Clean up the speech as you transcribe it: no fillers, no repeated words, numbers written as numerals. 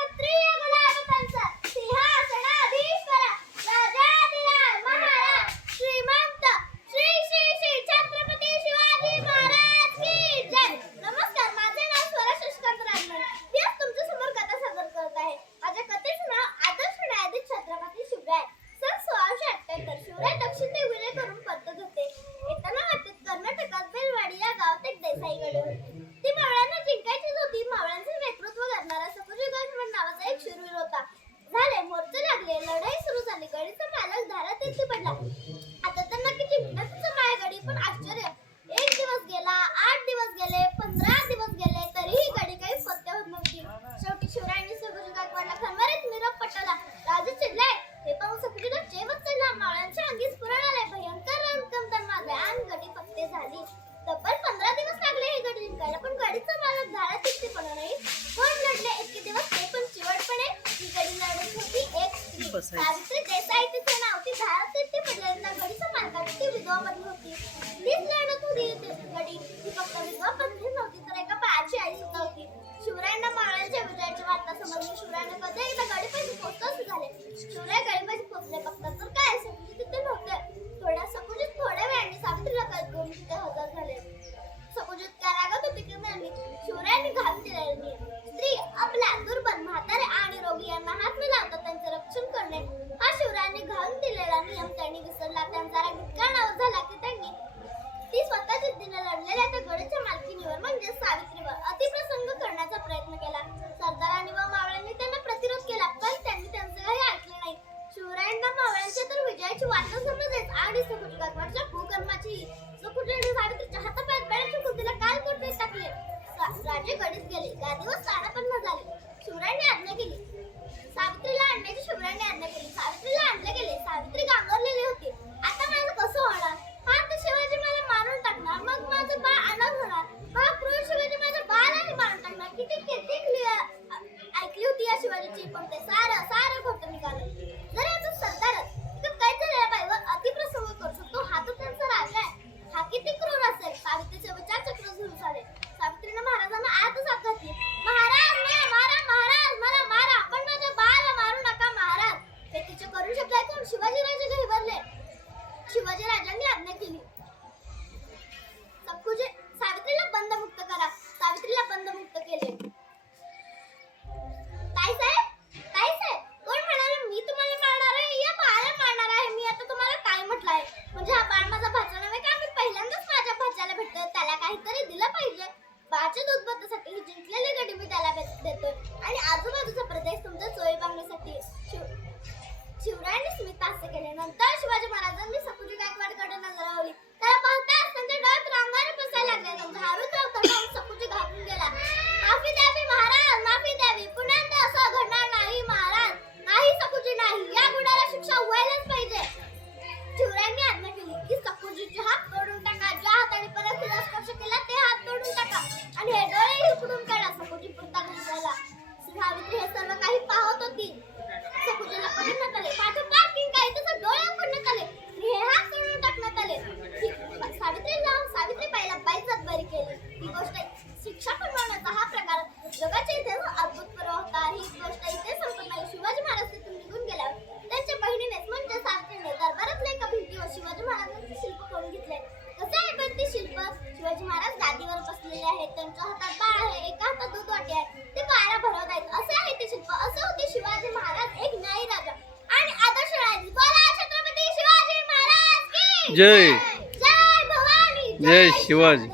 क्षत्रिय गुलाबकांचा सिंहासनाधीश्वर राजाधिराज महाराज श्रीमंत श्री श्री श्री छत्रपती शिवाजी महाराज की जय. नमस्कार, माझे नाव स्वरा शशिकांत राजमल. मी आज तुमच्या समोर कथा सादर करत आहे. माझ्या कथेचे नाव आदर्श न्यायाधीश छत्रपती शिवराय. सन 1678 शिवराय दक्षिण देवीने करून परतत होते. येताना वाटेत कर्नाटकात बेलवाडी या गावात एक देसाईगड होते. ती मावळ्यांना जिंकायचीच होती. मावळ्यांचे नेतृत्व करणारा सफुजी गायकवाड नावाचा एक शूरवीर होता. झाले, मोर्चे लागले, लढाई सुरू झाली. गडीचा मालक धारातीर्थी पडला. आता तर नक्की जिंकणार तुझं माय गडी. पण आश्चर्य, एक दिवस गेला, 8 दिवस गेले, 15 दिवस गेले, तरीही गडी काही पत्ते होत नव्हती. शेवटी शिवरायांनी सफुजी गायकवाडला खंबारीत निरोप पटवला. राजे चिडले. हे पाहून सफुजीला चेवच चढला. मावळ्यांच्या अंगीच पुरण आले. भयंकर रणकंपन माजले आणि गडी पत्ते झाली. तब्बल 15 दिवस लागले हे गड जिंकायला. पण गडीचा मालक धारातीर्थी पडला नाही. कोण लढले इतके दिवस ते पण चिवटपणे. ही गडी लढत होती एक स्त्री, सावित्री देसाई तिचे नाव. ती धारातीर्थी पडलेल्या गडीच्या मालकाची ती विधवा पत्नी होती. तीच लढत होती गडी. ती फक्त विधवा पत्नीच नव्हती तर एका बाळाची आई सुद्धा होती. शिवरायांना मावळ्यांच्या विजयाची वार्ता समजली. शिवरायांना कधी एकदा गडीपाशी पोहोचताच झाले. शिवराय गडीपाशी पोहोचले. बघतात तर काय, सफुजी तिथे नव्हते. सफुजी थोड्या वेळाने सावित्रीला कैद करून तिथे हजर झाले. सफुजी इतक्या रागात होती की म्हणाली, शिवरायांनी घालून दिलेला नियम, स्त्री, आपल्या दुर्बल, म्हातारे आणि रोगी यांना हात न लावता त्यांचे रक्षण करणे, हा शिवरायांनी घालून दिलेला नियम त्यांनी विसरला. त्यांचा राग इतका नाव झाला की त्यांनी ती स्वतः जिद्दीने लढलेल्या त्या गडीच्या मालकीनीवर म्हणजे सावित्रीवर अतिप्रसंग करण्याचा प्रयत्न केला. सरदारांनी व मावळ्यांनी त्यांना प्रतिरोध केला, पण त्यांनी त्यांचे काही ऐकले नाही. शिवरायांना मावळ्यांच्या तर विजयाची वार्ता समजलीच आणि सफुजी गायकवाडच्या कुकर्माची. सफुजीने सावित्रीच्या हातापायात बेड्या ठोकून तिला काल कोठडीत टाकले. राजे गडीत गेले. गादीवर स्थानापन्न झाले. शिवरायांनी आज्ञा केली. सावित्रीला आणण्याची शिवरायांनी आज्ञा केली. सावित्रीला आणले गेले. सावित्री गांगरलेली होती. आता माझं कसं होणार? हा तर शिवाजी मला मारून टाकणार. मग माझं बाळ अनाथ होणार. हा क्रूर शिवाजी माझ्या बाळाला मारून टाकणार. किती ऐकली होती या शिवाजीची, पण ते सारं खोटं निघालं. जर याचं सरदारच तर काय झालेल्या बाईवर अतिप्रसंग करू शकतो, हा तर त्यांचा राजा आहे. हा किती क्रूर असेल. सावित्रीचे विचार चक्र सुरू झाले. सावित्रीने महाराजांना आतच हात घातली. महाराज मला मारा, महाराज मला मारा, पण माझ्या बाळाला मारू नका महाराज. हे तिचे करू शब्द ऐकून शिवाजी राजे घाबरले. शिवाजी राजांनी आज्ञा केली, सावित्रीला बंदमुक्त करा. सावित्रीला बंदमुक्त केले. ताईसाहेब, कोण म्हणाले मी तुम्हाला मारणार आहे? या बाळाला मारणार आहे मी. आता तुम्हाला काय म्हटलं आहे? म्हणजे हा बाळ माझा भाचा नव्हे का? मी पहिल्यांदाच माझ्या भाच्याला भेटतोय. त्याला काहीतरी दिलं पाहिजे. बाळाच्या दूध बद्दसाठी ही जिंकलेली गडी मी त्याला देतोय आणि आजूबाजूचा प्रदेश तुमच्या सोयी बांगण्यासाठी. शिवरायांनी स्मित हास्य केले. नंतर शिवाजी महाराजांनी सफुजी गायकवाडकडे नजर लावली. त्याला पाहताच त्यांच्या डोळ्यात रांगारे बसायला लागले. झाडूचा उतरला सफुजी घाबरून गेला. माफी द्यावी महाराज, माफी द्यावी. पुन्हा असं घडणार नाही महाराज. नाही सफुजी, नाही. या गुन्ह्याला शिक्षा व्हायलाच पाहिजे. शिवरायांनी आज्ञा केली की सफुजीचे हात तोडून टाका. ज्या हाताने परत तिला स्पर्श केला ते हात तोडून टाका आणि हे डोळे उकडून काढा. सफुजी पुरता घालला. सावित्री हे सर्व काही पाहत होती. सफुजीला पकडण्यात आले. पाठोपाठ काही तसं डोळे उघडण्यात आले. हे हात तोडून टाकण्यात आले. सावित्री पहिला बाईचाच बरी केली. ही गोष्ट शिक्षा बनवण्याचा हा प्रकार जगाच्या इतिहासात अभूतपूर्व होता. ही गोष्ट इथे संपत नाही. शिवाजी महाराज तिथून निघून गेल्यावर त्यांच्या बहिणीनेच म्हणजे सावित्रीने दरबारातल्या एका भिंतीवर शिवाजी महाराजांचे शिल्प करून घेतले. कसे आहे पण ते शिल्प? शिवाजी महाराज गादीवर बसलेले आहेत. त्यांच्या हातात बाळ आहे. एका हातात दूध वाटी आहे. ते बाळाला भरवत आहेत. असे आहे ते शिल्प. असे होते शिवाजी महाराज, एक न्यायी राजा आणि आदर्श न्यायाधीश. बोला छत्रपती शिवाजी महाराज की जय. जय भवानी, जय शिवाजी.